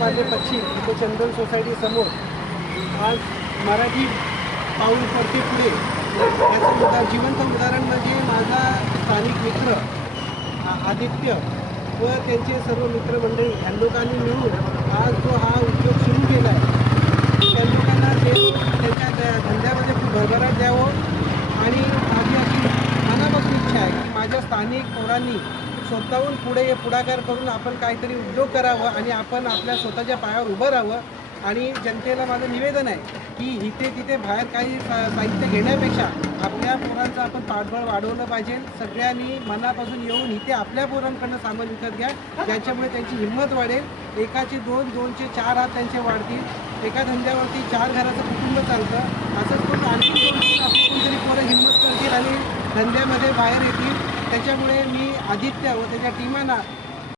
पार्ले पश्चिम इथे चंदन सोसायटी समोर आज मराठी पाऊल पडते पुढे याचं जिवंत उदाहरण म्हणजे माझा स्थानिक मित्र आदित्य व त्यांचे सर्व मित्रमंडळी ह्या लोकांनी मिळून आज जो हा उद्योग सुरू केला आहे त्या लोकांना त्यांच्या धंद्यामध्ये खूप भरभराट द्यावं आणि माझी अशी मनापासून इच्छा आहे की माझ्या स्थानिक पोरांनी स्वतःहून पुढाकार करून आपण काहीतरी उद्योग करावं आणि आपण आपल्या स्वतःच्या पायावर उभं राहावं. आणि जनतेला माझं निवेदन आहे की इथे तिथे बाहेर काही साहित्य घेण्यापेक्षा आपल्या पोरांचं आपण पाठबळ वाढवलं पाहिजे. सगळ्यांनी मनापासून येऊन इथे आपल्या पोरांकडनं सामान विकत घ्या ज्याच्यामुळे त्यांची हिंमत वाढेल. एकाचे 2, 2चे 4 हात त्यांचे वाढतील. एका धंद्यावरती 4 घराचं कुटुंब चालतं. असंच करून आणखी 2 आपली कोणतरी पोरं हिंमत करतील आणि धंद्यामध्ये बाहेर येतील. त्याच्यामुळे मी आदित्य व त्याच्या टीमांना